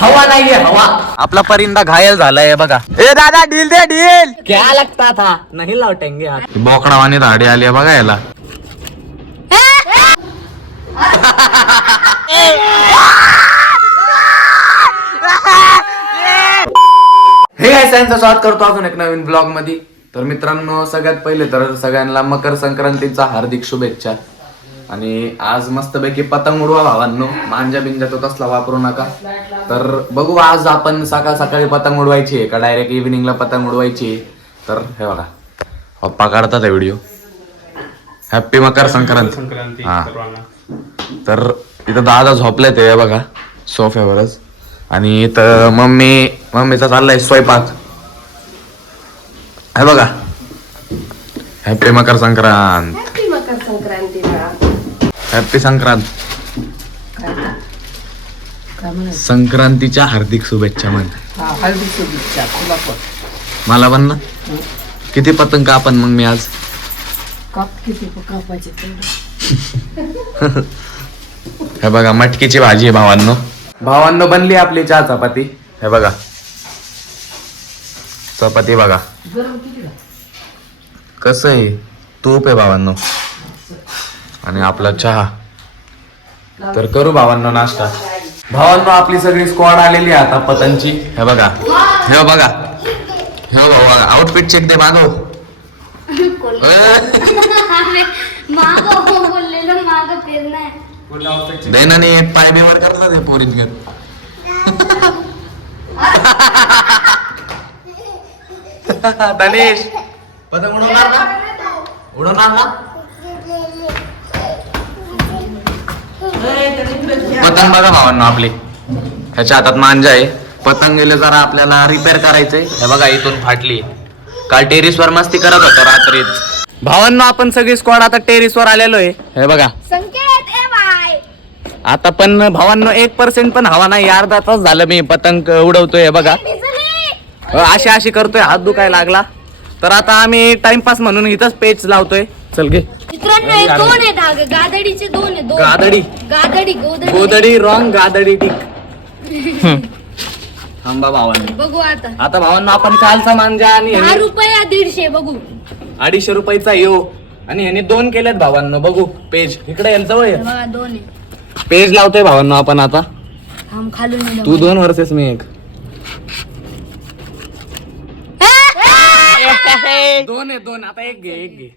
हवा नाहीये हवा. आपला परिंदा घायल झालाय बघा. ए दादा ढील दे ढील. क्या लगता था नहीं लौटेंगे हाथ. बोकडावानी दाढी आली आहे बघा याला. हे त्यांचं स्वागत करतो अजून एक नवीन ब्लॉग मध्ये. तर मित्रांनो, सगळ्यात पहिले तर सगळ्यांना मकर संक्रांतीचा हार्दिक शुभेच्छा. आणि आज मस्तपैकी पतंग उडवा भावांनो. मांजा बिंजा तो तसला वापरू नका. तर बघू आज आपण सकाळ सकाळी पतंग उडवायची आहे का डायरेक्ट इव्हिनिंगला पतंग उडवायची आहे. तर हे बघा पप्पा काढतात व्हिडिओ. हॅप्पी मकर संक्रांती. हा तर इथं दादा झोपले ते बघा सोफ्यावरच. आणि इथं मम्मीचा चाललाय स्वयंपाक. हे बघा happy Makar Sankrant. Happy Makar Sankranti. Happy Sankrant. संक्रांतीच्या हार्दिक शुभेच्छा म्हण. हार्दिक शुभेच्छा तुला पण. मला पण ना. किती पतंग कापन मग मी आज. किती कापायचे तेवढं. हे बघा मटकीची भाजी आहे भावांनो बनली आपली चहा चपाती. हे बघा चपाती बघा गरम किती कसं आहे. तूप आहे भावांनो आणि आपला चहा. तर करू भावांनो नाश्ता. भावांनो आपली सगळी स्क्वॉड आलेली आहे आता पतंगची. हे बघा हे बघा हे बघा आउटफिट चेक दे मागव. दैनाने पाय बेवर करला ते पोरीत घर. दनेश पतंग उडवणार ना. पतंग बघा भावांनो आपली. ह्याच्या हातात मांजा आहे. पतंग गेले जरा आपल्याला रिपेअर करायचंय. हे बघा इथून फाटली. काल टेरिसवर मस्ती करत होतो रात्रीच. भावांनो आपण सगळी स्क्वॉड आता टेरिसवर आलेलो आहे. हे बघा आता पण भावांनो 1% पण हवा नाही. अर्धा तास झालं मी पतंग उडवतोय. हे बघा अशी करतोय. हात दुखायला लागला. तर आता आम्ही टाइमपास म्हणून इथंच पेच लावतोय. चल घे मित्रांनो हे दोन आहे धागे. गादडीचे दोन आहे. गादडी गोदडी रॉंग गादडी टिक. थांबा भावांनो बघू आता भावांनो आपण कालचा मांजा आणि 10 रुपये 150 बघू. 250 रुपयाचा येऊ. आणि ह्याने 2 केलेत भावांनो. बघू पेज इकडे यायला जवळ बघा 2 आहे. पेज लावतोय भावांनो आपण आता. थांब खालून ये. तू 2 वर्सेस मी 1. 2 आहे 2. आता एक घे.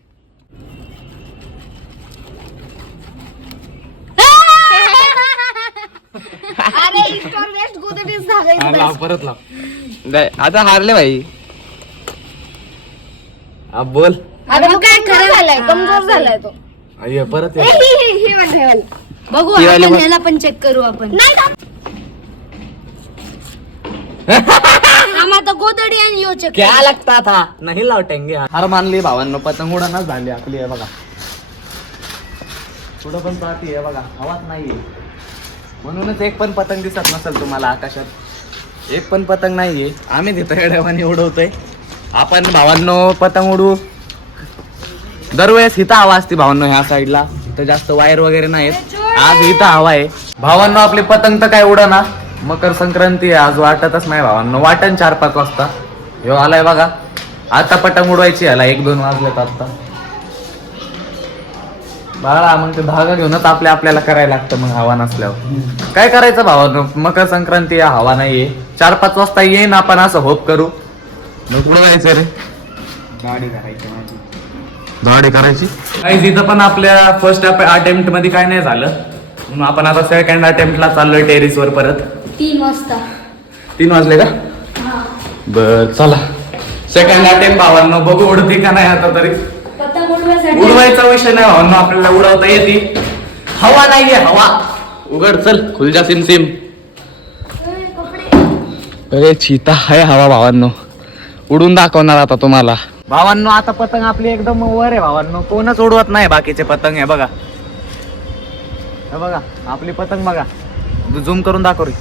अरे इस्टॉर वेस्ट गोदडीच झाले. लाव परत लाव. आता हारले भाई. बोल. अरे मग काय झालाय. कमजोर झालाय तो. अय्य परत ये. हे म्हणते बघू आपण ह्याला पण चेक करू आपण. हम आता गोदडी आणि यो चेक. क्या लगता था नहीं लौटेंगे. हार मानली भावांनो. पतंग उडानच झाली आपली. आहे बघा पुढं पण पाहती आहे बघा. हवाच नाहीये म्हणूनच एक पण पतंग दिसत नसेल तुम्हाला आकाशात. एक पण पतंग नाहीये. आम्ही तिथं येड्यावानी उडवतोय. आपण भावांनो पतंग उडू. दरवेळेस इथं हवा असते भावांनो. ह्या साईडला इथं जास्त वायर वगैरे नाहीत. आज इथं हवा आहे भावांनो. आपली पतंग तर काय उडना. मकर संक्रांती आहे आज. वाटतच नाही भावांनो. वाटण 4-5 वाजता ह्यो आलाय बघा. आता पतंग उडवायची याला 1-2 वाजलेत आता. बाळा मग ते धागा घेऊनच आपल्याला करायला लागतं. मग हवा नसल्यावर काय करायचं भावांनो. मकर संक्रांती आहे हवा नाहीये. 4-5 वाजता येईन आपण असं होप करू. कुठं जायचं रे. दाढी करायची. इथं पण आपल्या फर्स्ट अटेम्प्ट मध्ये काय नाही झालं. म्हणून आपण आता सेकंड अटेम्प्टला चाललोय टेरिसवर परत. 3 वाजता. 3 वाजले का. बर चला सेकंड अटेम्प्ट भावांनो. बघू उडती का नाही आता तरी. पतंग उडवायसाठी उडवायचा विषय नाही भावांनो. आपल्याला उडवता येते. हवा नाहीये हवा. उघड चल खुलजा सिम. अरे चीता आहे हवा भावांनो. उडून दाखवणार आता तुम्हाला भावांनो. आता पतंग आपली एकदम वर आहे भावांनो. कोणच उडवत नाही बाकीचे पतंग. हे बघा आपली पतंग बघा. झूम करून दाखव रे.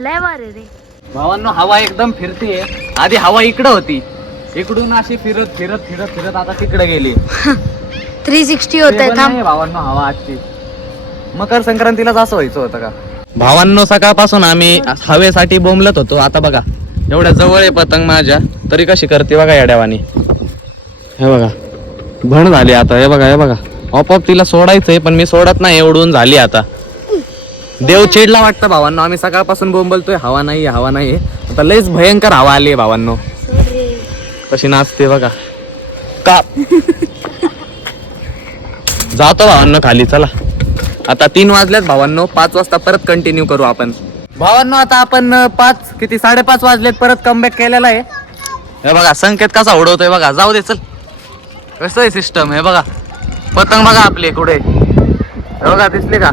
लय भारी रे भावांनो. हवा एकदम फिरते. आधी हवा इकडं होती. इकडून अशी फिरत फिरत फिरत फिरत आता तिकडे गेली 360 होत आहे थांब. भावांनो हवा आजची. मकर संक्रांतीलाच असं व्हायचं होतं का भावांनो? सकाळपासून आम्ही हवेसाठी बोंबलत होतो. आता बघा एवढ्या जवळ आहे पतंग माझ्या, तरी कशी करते बघा या डेवानी. हे बघा भण झाली आता. हे बघा हे बघा आपोआप तिला सोडायचंय पण मी सोडत नाही, एवढून झाली आता. देव चिडला वाटतं भावांनो. आम्ही सकाळपासून बोंबलतोय हवा नाही हवा नाही. आता लयच भयंकर हवा आली भावांनो. कशी नाचते बघा का. जातो भावांनो खाली. चला आता 3 वाजल्यात भावांनो. 5 वाजता परत कंटिन्यू करू आपण भावांनो. आता आपण 5:30 वाजलेत परत कमबॅक केलेला आहे. हे बघा संकेत कसा उडवतोय बघा. जाऊ दे चल. कसं आहे सिस्टम. हे बघा पतंग बघा आपले कुठे. हे बघा दिसले का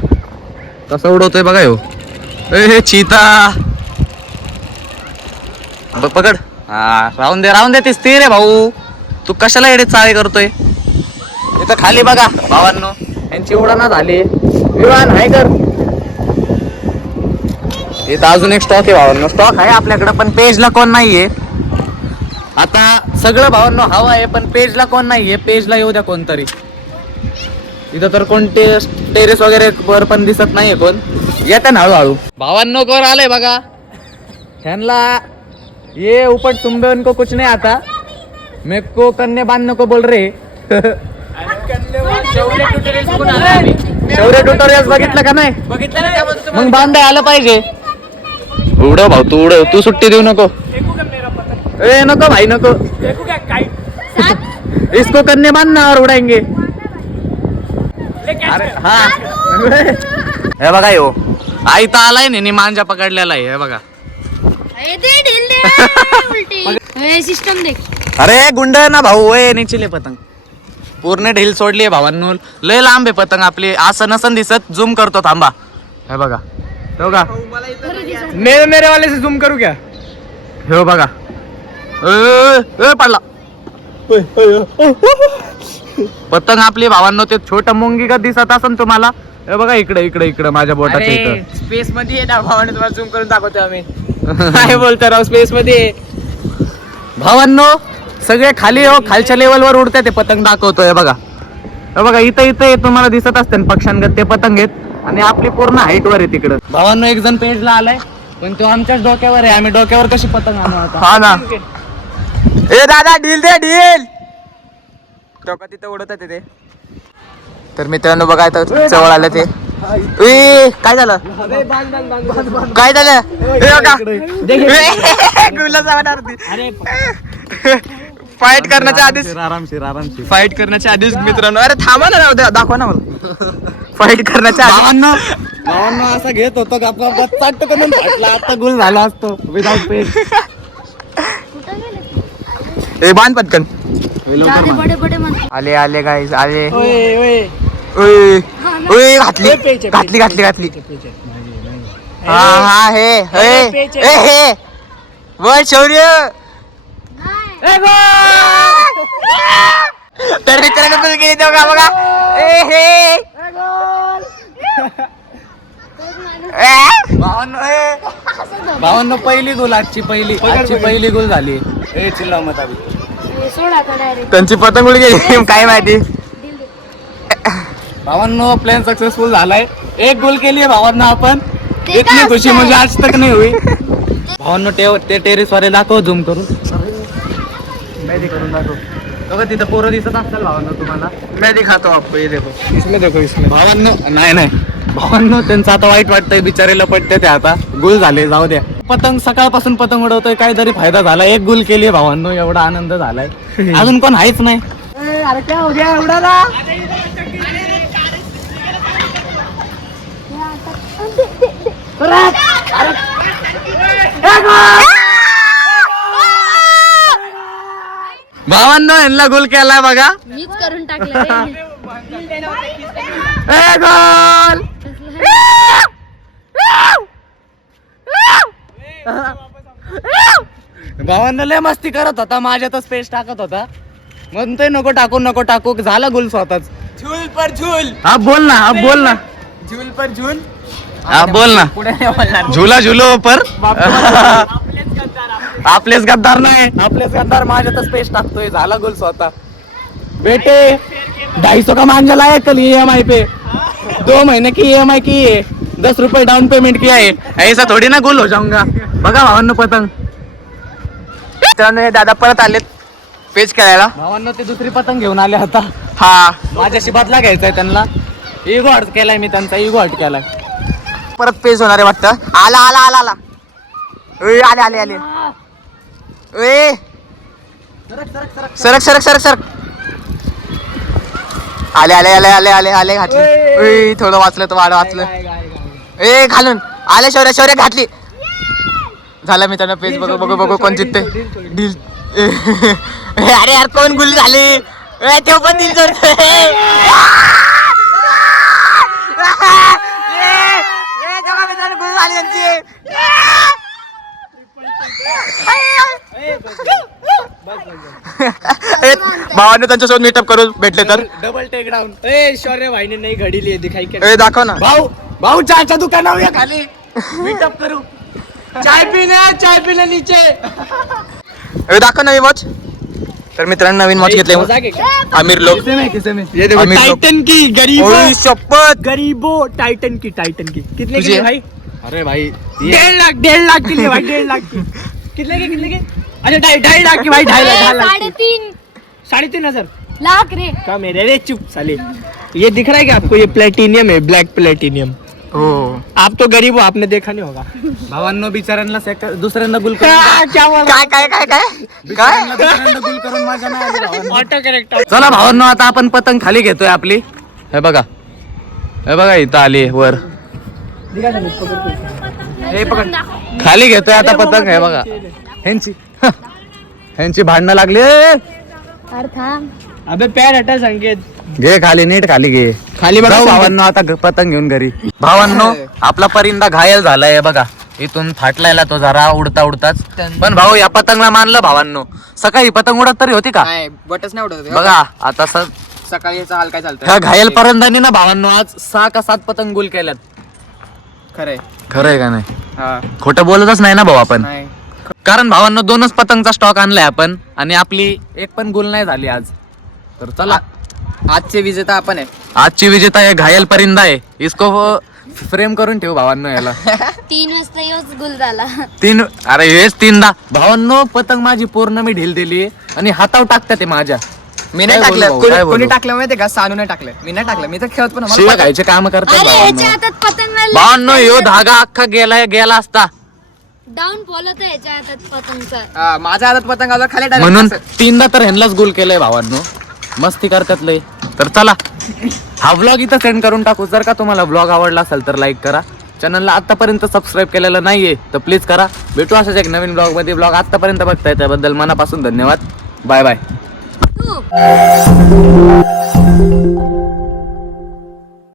कसं उडवतोय बघा. हे चीता पकड. हा राहून दे ती स्थिर आहे भाऊ. तू कशाला एवढे चाळे करतोय. इथं खाली बघा भावांनो यांची उडाणा झाली. विमान हाय कर. इथं अजून एक स्टॉक आहे भावांनो. स्टॉक आहे आपल्याकडे पण पेजला कोण नाहीये. आता सगळं भावांनो हवा आहे पण पेजला कोण नाहीये. पेजला येऊ द्या कोणतरी. इथं तर कोणते टेरेस वगैरे वर पण दिसत नाहीये कोण. येते ना हळूहळू. भावांनो कोण आलंय बघा. ह्यांना ये उपट सुंबे उनको कुछ नहीं आता. मेरे को कन्ने बांधने को बोल रहे. शौर्य ट्युटोरियल्स बघितलं का नाही. मग बांधाय आलं पाहिजे. उडव भाऊ तू उडव. तू सुट्टी देऊ नको. ए नको भाई नको. इसको कन्ने बांधना और उडाएंगे. अरे हा हे बघा यो आई तर आलाय ने मांजा पकडलेला आहे. हे बघा सिस्टम देख. अरे गुंड ना भाऊ. ए निचिले पतंग पूर्ण ढील सोडली आहे भावांनो. लय लांब आहे पतंग आपली. असं नसन दिसत. झूम करतो थांबा. हे बघा हे बघा मेरे वाले से झूम करू क्या. हे बघा पडला पतंग आपली भावांनो. ते छोट मुंगी का दिसत असन तुम्हाला. हे बघा इकडे इकडे इकडे माझ्या बोटाच्या इकडे स्पेस मध्ये भावाने तुम्हाला झूम करून दाखवतो आम्ही. काय बोलता राव स्पेस मध्ये. भावांनो सगळे खाली हो खालच्या लेवलवर उडते ते पतंग दाखवतोय. बघा हे बघा इथं इथं तुम्हाला दिसत असते पक्ष्यांगत ते पतंग आहेत. आणि आपली पूर्ण हाईट वर आहे तिकडं. भावांनो एक जण पेजला आलाय पण तो आमच्याच डोक्यावर आहे. आम्ही डोक्यावर कशी पतंग आणू आता. हा ना. ए दादा ढील दे ढील. डोका तिथं उडत आहे ते. तर मित्रांनो बघा आता जवळ आलं ते. काय झालं काय झालं. फाईट करण्याच्या आधीच आरामशीर फाईट करण्याच्या आधीच मित्रांनो. अरे थांबा ना राव द्या. दाखवा ना मला. फाईट करण्याच्या आधी भावांनो असं घेत होतो का चट्ट करून फाटला. आता गुल झाला असतो विदाउट पेज. ए बांध पटकन. जादे बडे बडे म्हणते. आले आले गाईज आले. ओए घातली घातली घातली घातली. हा हा हे वर शौर्य. तर मित्रांनो पण गेली तेव्हा बघा. भावांनो पहिली गोल आजची पहिली गोल झाली. ए चिल्ला मत आधी. सोड आता डायरेक्ट. त्यांची पतंग उडी गेली काय माहिती. भावांनो प्लॅन सक्सेसफुल झालाय. एक गोल केली आहे भावांना आपण. ते इतनी काय खुशी असतंय? म्हणजे आज तक नाही हुई. भावांनो ते टेरेस वाले दाखव झूम करून. मेहंदी करून दाखव. बघा तिथं पोरं दिसत असतात भावांनो तुम्हाला. मैं दिखाता हूं आपको. ये देखो इसमें देखो इसमें. भावांनो नाही भावांनो त्यांचं आता वाईट वाटतंय बिचारीला. पडते ते आता गुल झाले. जाऊ द्या. पतंग सकाळपासून पतंग उडवतोय काहीतरी फायदा झाला. एक गुल केली भावांनो. एवढा आनंद झालाय. अजून कोण आहेच नाही. अरे क्या हो गया उडाला. भावांनो यांना गोल केलाय बघा. मीच करून टाकलं रे. गोल. भावांना लय मस्ती करत होता. माझ्यातच पेस्ट टाकत होता. म्हणतोय नको टाकू झाला गोल स्वतःच. झूल पर झूल. हा बोल ना झूल पर झूल. हा बोल ना. पुढे नाही बोलणार. झुला पर आपलेच गद्दार नाही, आपलेच गद्दार माझ्यातच पेस्ट टाकतोय. झाला गोल स्वतः. बेटे 250 का मांझा लाया कल EMI पे, 2 महीने की EMI की है, 10 रुपए डाउन पेमेंट किया है. ऐसा थोड़ी ना गोल हो जाऊंगा. बघा भावांनो पतंग. मित्रांनो हे दादा परत आलेत पेच खेळायला. भावांनो ते दुसरी पतंग घेऊन आले आता. हा माझ्याशी बदला घ्यायचाय त्यांना. इगो हट केलाय मी त्यांचा, इगो हट केलाय. परत पेच होणार आहे वाटतं. आला आला आला आला ए, आले आले आले ए सरक सरक सरक सरक आले आले आले आले आले आले घातले ए, थोडं वाचलं तर वाढ वाचलं ए घालून आले शौर्य शौर्य घातली. झालं मित्रांनो पेज बघू बघू बघू कोण जिंकते. डील अरे यार कोण गुल्ली झाली ए, ते पण दिल जोडते. भावाने त्यांच्यासोबत मीटअप करून भेटले तर डबल टेक डाऊन. ए शौर्य भाईने नाही घडी लिए दिखाई के. ए दाखव ना भाऊ भाऊ चायच्या दुकानावर या खाली मीटअप करू. चाय पीने नीचे. ए दाखव नवीन वॉच. तर मित्रांनो नवीन वॉच घेतले आमिर लोक. ये देखो आमिर लोग. टाइटन की गरीबो ओय शपथ गरीबो टाइटन की कितने तुझे? की भाई. अरे भाई 1.5 लाख के लिए भाई 1.5 लाख की. कितने के अरे 2.5 लाख की भाई 2.5 लाख 3.5 3.5 लाख रे. कम है रे चुप साले. ये दिख रहा है क्या आपको, ये प्लेटिनियम है, ब्लैक प्लेटिनियम. हो आप तो गरीब हो, आपने देखा नहीं होगा. भावांनो बिचाऱ्यांना दुसऱ्यांदा गुल करून काय काय काय काय काय दुसऱ्यांदा गुल करून माझ्या नाही ऑटो करेक्ट. चला भावांनो आता आपण पतंग खाली घेतोय आपली. हे बघा इथं आली वर. हे पकड. खाली घेतोय आता पतंग. हे बघा ह्यांची भांडणं लागली. अरे थांब. अबे पैर हटा संकेत. घे खाली, नीट खाली घे. खाली जाऊ भावांनो आता पतंग घेऊन घरी. भावांनो आपला परिंदा घायल झालाय बघा. इथून फाटलायला तो जरा उडताच. पण भाऊ या पतंगला मानलं भावांनो. सकाळी पतंग उडत तरी होती का बटच नाही उडत बघा आता सकाळी याचा हाल काय चालतं. ह्या घायल परिंदानी ना भावांनो आज 6 का 7 पतंग गुल केल्यात. खरंय खरंय का नाही? हा खोटं बोलतच नाही ना भाऊ आपण. नाही कारण भावांनो 2च पतंगचा स्टॉक आणलाय आपण आणि आपली एक पण गुल नाही झाली आज. तर चला आजचे विजेता आपण आहे. आजची विजेता आहे घायल परिंदा आहे. इसको फ्रेम करून ठेवू भावांनो याला. 3 वाजता येऊच गुल झाला. 3 अरे हेच 3दा. भावांनो पतंग माझी पूर्ण मी ढील दिली आणि हातावर टाकतात ते माझ्या. मी नाही काय बोलू टाकलं भाऊ, कोणी काय कोणी बोलू? टाकलं माहितीये का सानू नाही टाकलं. मी नाही टाकलं. मी तर खेळत पण मला शिवाय पता- खायचे काम करतात अरे भावांनो. ह्याच्या हातात पतंग नाही. भावांनो ह्यो धागा अख्खा गेला असता डाऊन फॉलोत ह्याच्या हातात पतंगचा. हा, माझ्या हातात पतंग आला खाली direct म्हणून असं. 3दा तर ह्यांनाच गुल केलंय भावांनो. मस्ती करतात लय. तर चला हा व्लॉग इथं सेंड करून टाकू. जर का तुम्हाला व्लॉग आवडला असेल तर लाईक करा. चॅनलला आतापर्यंत सबस्क्राईब केलेलं नाहीये तर प्लीज करा. भेटू अशाच एक नवीन ब्लॉग मध्ये. ब्लॉग आतापर्यंत बघताय त्याबद्दल मनापासून धन्यवाद. Bye bye. तू